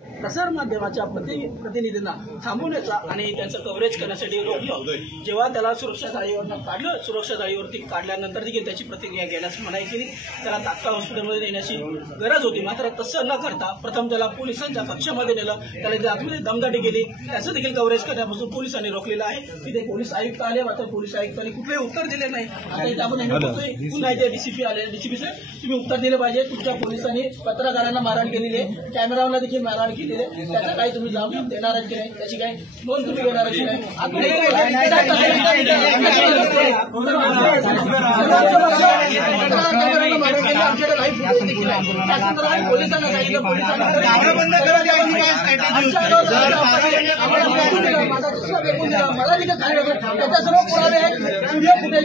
प्रसार माध्यमाच्या प्रतिनिधींना थांबवण्याचा आणि त्यांचं कव्हरेज करण्यासाठी रोखलं। जेव्हा त्याला सुरक्षा जाळीवरनं काढलं, सुरक्षा जाळीवरती काढल्यानंतर देखील त्याची प्रतिक्रिया घेण्यास मनाई केली। त्याला तात्काळ हॉस्पिटलमध्ये नेण्याची गरज होती, मात्र तसं न करता प्रथम त्याला पोलिसांच्या कक्षामध्ये नेलं, त्याला आतमध्ये दमदाटी केली। त्याचं देखील कव्हरेज करण्यापासून पोलिसांनी रोखलेलं आहे। तिथे पोलीस आयुक्त आले, मात्र पोलीस आयुक्तांनी कुठलेही उत्तर दिले नाही। आता इथे आपण पुन्हा इथे डीसीपी आले। डीसीपी साहेब, तुम्ही उत्तर दिले पाहिजे। तुमच्या पोलिसांनी पत्रकारांना मारहाण केलेली आहे, कॅमेराला देखील मारहाण केलेली आहे, त्याचा काही तुम्ही जबाब देणार की नाही, त्याची काही नोंद तुम्ही घेणार की नाही? पोलिसांना सांगितलं, मला तिथे त्याच्या सर्व पुरावे आहेत, व्हिडिओ फुटेज।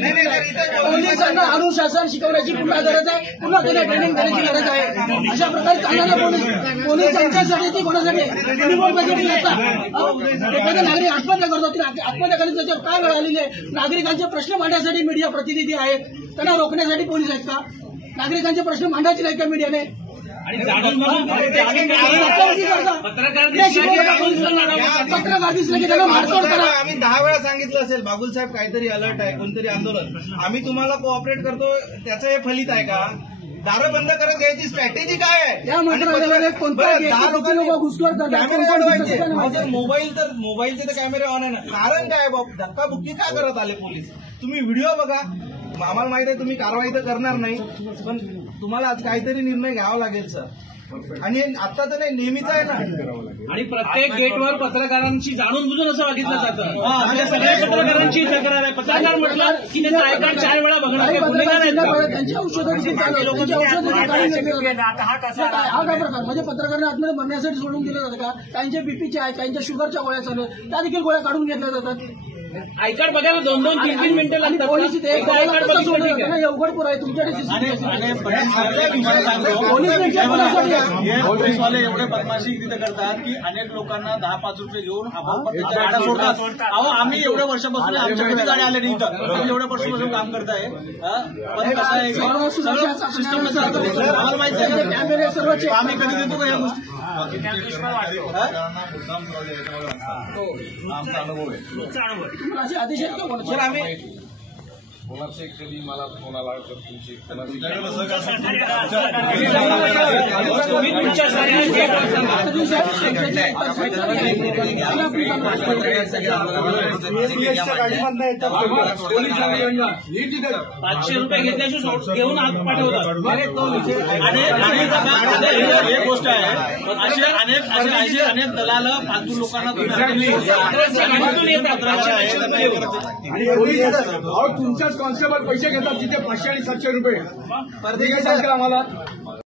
पोलिसांना अनुशासन शिकवण्याची पुन्हा गरज आहे, पुन्हा त्यांना ट्रेनिंग देण्याची गरज आहे। अशा प्रकारे चालणारे पोलीस त्यांच्यासाठी ती कोणासाठी एखादा नागरिक आत्महत्या करतो, आत्महत्या करण्याची त्याच्यावर काय वेळ आलेली आहे? नागरिकांचे प्रश्न मांडण्यासाठी मीडिया प्रतिनिधी आहेत, त्यांना रोखण्यासाठी पोलीस आहेत का? नागरिकांचे प्रश्न मांडायचे नाही का मीडियाने? पत्रकार दिसले की त्यांना मारतोड करा। आम्ही 10 वेळा सांगितलं असेल, बाबुल साहेब काहीतरी अलर्ट आहे, कोणतरी आंदोलन, आम्ही तुम्हाला कोऑपरेट करतो, त्याचं हे फलित आहे का? दारं बंद करत द्यायची स्ट्रॅटेजी काय आहे? या मंत्रालयामध्ये मोबाईलचे तर कॅमेरे ऑन आहे ना, कारण काय बाबा? धक्काबुक्की का करत आले पोलीस? तुम्ही व्हिडिओ बघा, आम्हाला माहित आहे तुम्ही कारवाई तर करणार नाही, पण तुम्हाला आज काहीतरी निर्णय घ्यावा लागेल सर। आणि आत्ताच नाही, नेहमीच आहे ना। आणि प्रत्येक गेटवर पत्रकारांची जाणून बुजून असं बघितलं जातं। सगळ्या पत्रकारांची तक्रार आहे। पत्रकार म्हटलं की त्याचा आयकार 4 वेळा बघणार, त्यांच्या औषधाची म्हणजे पत्रकारांना आतमध्ये भरण्यासाठी सोडून दिलं जातं का? त्यांच्या बीपीच्या आहेत, त्यांच्या शुगरच्या गोळ्या चालू आहेत, त्या देखील गोळ्या काढून घेतल्या जातात। आयकार बघायला 2-3 मिनिटं लागतात। पोलीस उघडपूर आहे तुमच्याकडे, पोलीसवाले एवढे बदमाशी तिथे करतात की अनेक लोकांना 10-5 रुपये घेऊन सोडतात। अहो, आम्ही एवढ्या वर्षापासून आमच्याकडे गाडी आले नाही, इथं आम्ही एवढ्या वर्षापासून काम करताय, पण कसं आहे सिस्टम आम्हाला माहिती आहे, सर्व आम्ही कधी देतो का या गोष्टी? आमचा अनुभव आहे आदेश आहेत का? सर आम्ही कोणाचे कधी मला फोन आला तर तुमची ₹500 घेतल्याशिवाय घेऊन आत पाठवतात। एक गोष्ट आहे, अनेक दलाल फालतू लोकांना तुमच्याच कॉन्स्टेबल पैसे घेतात तिथे 500 आणि 700 रुपये परदेशी सांगतील आम्हाला।